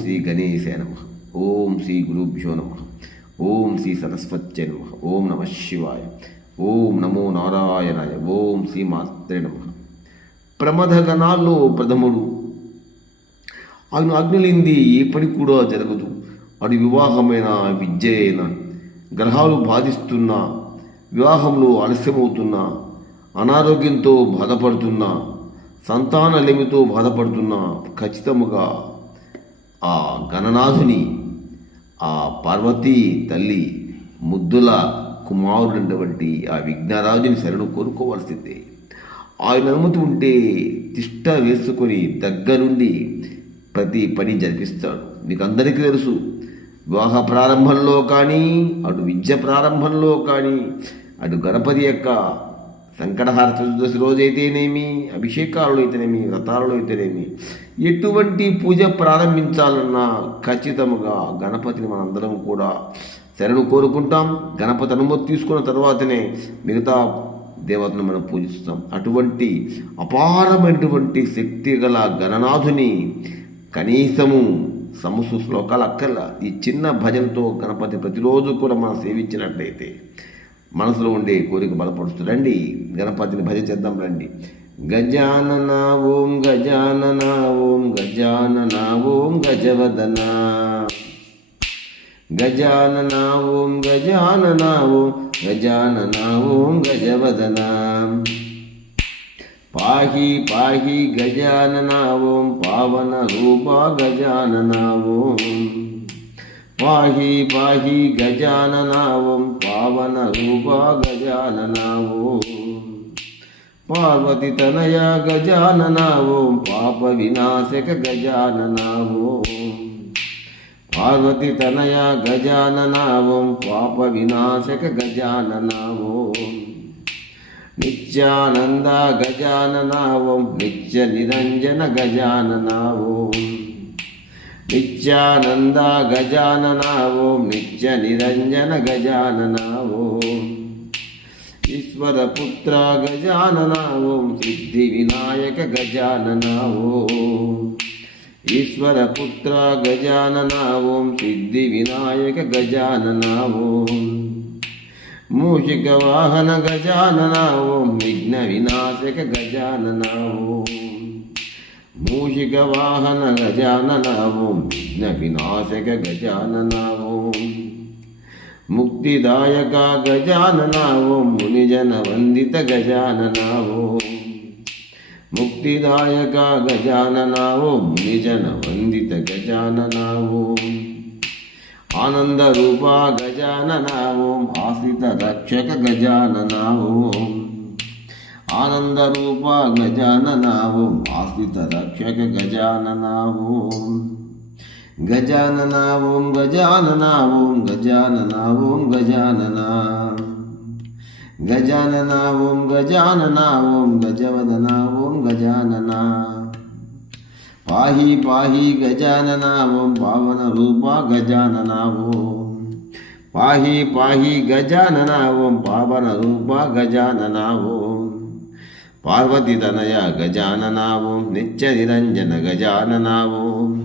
శ్రీ గణేశాయ నమః. ఓం శ్రీ గురుభ్యో నమః. ఓం శ్రీ సరస్వత్యై నమః. ఓం నమః శివాయ. ఓం నమో నారాయణాయ. ఓం శ్రీ మాత్రే నమః. ప్రమథ గణాల్లో ప్రథముడు. ఆయన ఆజ్ఞలేంది ఏ పని కూడా జరగదు. అది వివాహమైన, విద్య అయినా, గ్రహాలు బాధిస్తున్నా, వివాహంలో ఆలస్యమవుతున్నా, అనారోగ్యంతో బాధపడుతున్నా, సంతానలేమితో బాధపడుతున్నా ఖచ్చితముగా ఆ గణనాథుని, ఆ పార్వతీ తల్లి ముద్దుల కుమారుడైనటువంటి ఆ విఘ్నరాజుని శరణు కోరుకోవాల్సిందే. ఆయన అనుమతి ఉంటే తిష్ట వేసుకొని దగ్గరుండి ప్రతి పని జరిపిస్తాడు. మీకు అందరికీ తెలుసు, వివాహ ప్రారంభంలో కానీ, అటు విద్య ప్రారంభంలో కానీ, అటు గణపతి యొక్క సంకటహార చతుర్దశి రోజైతేనేమి, అభిషేకాలలో అయితేనేమి, వ్రతాలలో అయితేనేమి, ఎటువంటి పూజ ప్రారంభించాలన్నా ఖచ్చితంగా గణపతిని మనందరం కూడా శరణు కోరుకుంటాం. గణపతి అనుమతి తీసుకున్న తర్వాతనే మిగతా దేవతను మనం పూజిస్తాం. అటువంటి అపారమైనటువంటి శక్తి గల గణనాథుని కనీసము సమస్త శ్లోకాలు అక్కర్లా, ఈ చిన్న భజనతో గణపతి ప్రతిరోజు కూడా మనం సేవించినట్లయితే మనసులో ఉండే కోరిక బలపరుస్తుందండి. గణపతిని భజన చేద్దాం రండి. గజానన ఓం గజానన ఓం గజానన ఓం గజవదన. గజానన ఓం గజానన ఓం గజానన ఓం గజవదన. పాహి పాహి గజానన ఓం పావన రూప గజానన ఓం. పాహి పాహి గజానన ఓం పావన రూప గజానన ఓం. పార్వతి తనయ గజానన ఓం పాప వినాశక గజానన ఓం. పార్వతి తనయ గజానన ఓం పాప వినాశక గజానన ఓం. నిత్యానంద గజానన ఓం నిత్య నిరంజన గజానన ఓం. నిత్యానంద గజానన ఓం నిత్య నిరంజన గజానన ఓం. ఈశ్వర పుత్ర గజానన ఓం సిద్ధి వినాయక గజానన ఓం. ఈశ్వర పుత్ర గజానన ఓం సిద్ధి వినాయక గజానన ఓం. మూషిక వాహన గజానన ఓం విఘ్న వినాశక గజానన ఓం. మూషిక వాహన గజానన ఓం విఘ్న వినాశక గజానన ఓం. ముక్తిదాయక గజానన ఓం మునిజన వందిత గజానన ఓం. ముక్తిదాయక గజానన ఓం మునిజన వందిత గజానన ఓం. ఆనంద రూప గజానన ఓం ఆశ్రిత రక్షక గజానన ఓం. ఆనంద రూప గజానన ఓం ఆశ్రిత రక్షక గజానన ఓం. గజానన ఓం గజానన ఓం గజానన ఓం గజానన. గజానన ఓం గజానన ఓం గజవదన ఓం గజానన. పాహి పాహి గజానన ఓం పావన రూప గజానన ఓం. పాహి పాహి గజానన ఓం పావన రూప గజానన ఓం. పార్వతి తనయ గజానన ఓం నిత్య నిరంజన గజానన ఓం.